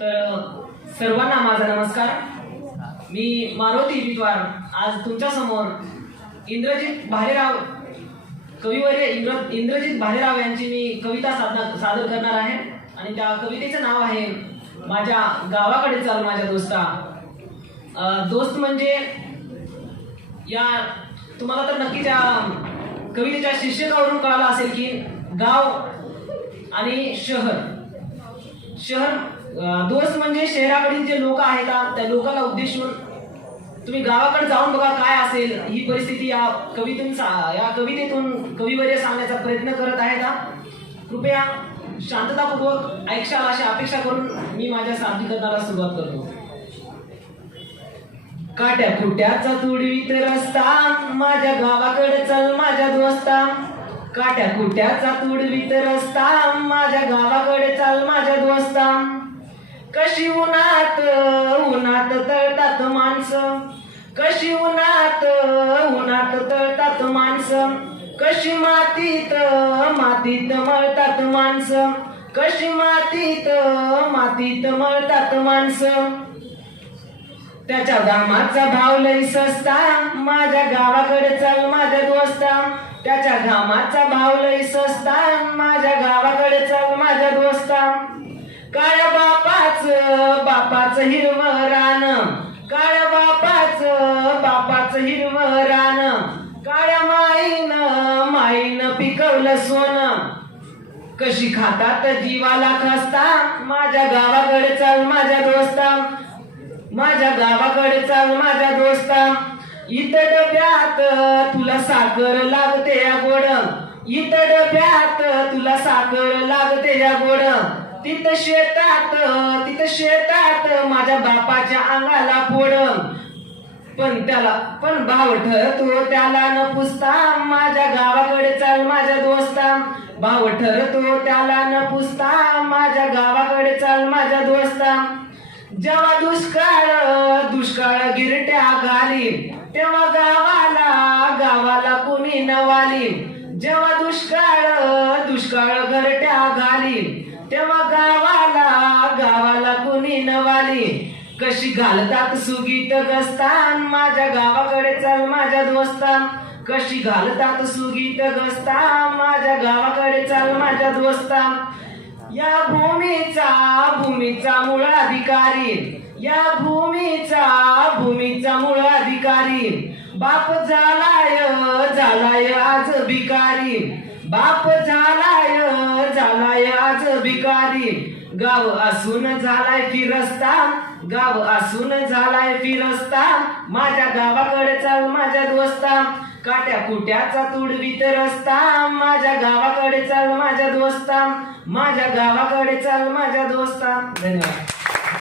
तर सर्वांना माझा नमस्कार. मी मारुती विद्वार आज तुमच्यासमोर इंद्रजित भालेराव कविवर्य इंद्र इंद्रजित भालेराव यांची मी कविता साधना सादर करणार आहे. आणि त्या कवितेचं नाव आहे माझ्या गावाकडे चाल माझ्या दोस्ता. दोस्त म्हणजे या तुम्हाला तर नक्की त्या कवितेच्या शिष्यकावरून कळालं असेल की गाव आणि शहर. शहर दोस्त म्हणजे शहराकडील जे लोक आहेत त्या लोकांना उद्देशून तुम्ही गावाकडे जाऊन बघा काय असेल. ही परिस्थिती या कवितून सा- या कवितेतून कविवर्य सांगण्याचा प्रयत्न करत आहेत का कृपया शांततापूर्वक ऐकशाल अशी अपेक्षा करून मी माझ्या सादरीकरणाला सुरुवात करतो. काट्या फुट्याचा तुडवीत रस्ता माझ्या गावाकडे चल माझ्या दोस्ता. काट्या कुट्याचा तुडवीत रस्ता माझ्या गावाकडे चल माझ्या दोस्ता. कशी उन्हात उन्हात तळतात माणसं? कशी उन्हात उन्हात तळतात माणसं? कशी मातीत मातीत मळतात माणसं? कशी मातीत मातीत मळतात माणसं? त्याच्या घामाचा भाव लई सस्ता. माझ्या गावाकडे चल माझ्या दोस्ता. त्याच्या घामाचा भाव लई सस्ता माझ्या गावाकडे चल माझ्या दोस्ता काळ्या बापाच बापाच हिरव रान काळ्या बापाच बापाच हिरवं रान काळ्या माईन माईन पिकवलं सोनं. कशी खातात जीवाला खसता माझ्या गावाकडे चाल माझ्या दोस्ता. माझ्या गावाकडे चाल माझ्या दोस्ता. इथं डब्यात तुला साखर लागते या गोड. इथं डब्यात तुला साखर लागते या गोड. तिथं शेतात तिथं शेतात माझ्या बापाच्या अंगाला फोड. पण त्याला पण भाव ठरतो त्याला न पुसता माझ्या गावाकडे चाल माझ्या दोस्ता. भाव ठरतो त्याला न पुसता माझ्या गावाकडे चाल माझ्या दोस्ता. जेव्हा दुष्काळ दुष्काळ गिरट्या घाली तेव्हा गावाला गावाला कुणी नवाली. जेव्हा दुष्काळ दुष्काळ घरट्या घाली तेव्हा कशी घालतात सुगीत गस्तान? माझ्या गावाकडे चल माझ्या दोस्तान. कशी घालतात सुगीत गस्तान? माझ्या गावाकडे चल माझ्या दोस्तान. या भूमीचा भूमीचा मूळ अधिकारी. या भूमीचा भूमीचा मूळ अधिकारी. बाप झालाय झालाय आज भिकारी. बाप झालाय झालाय आज भिकारी. गाव असून झालाय फिरस्ता गाव असून झालाय फिरस्ता माझ्या गावाकडे चाल माझ्या दोस्ता. काट्या कुट्याचा तुडवीत रस्ता. माझ्या गावाकडे चाल माझ्या दोस्ता. माझ्या गावाकडे चाल माझ्या दोस्ता. धन्यवाद.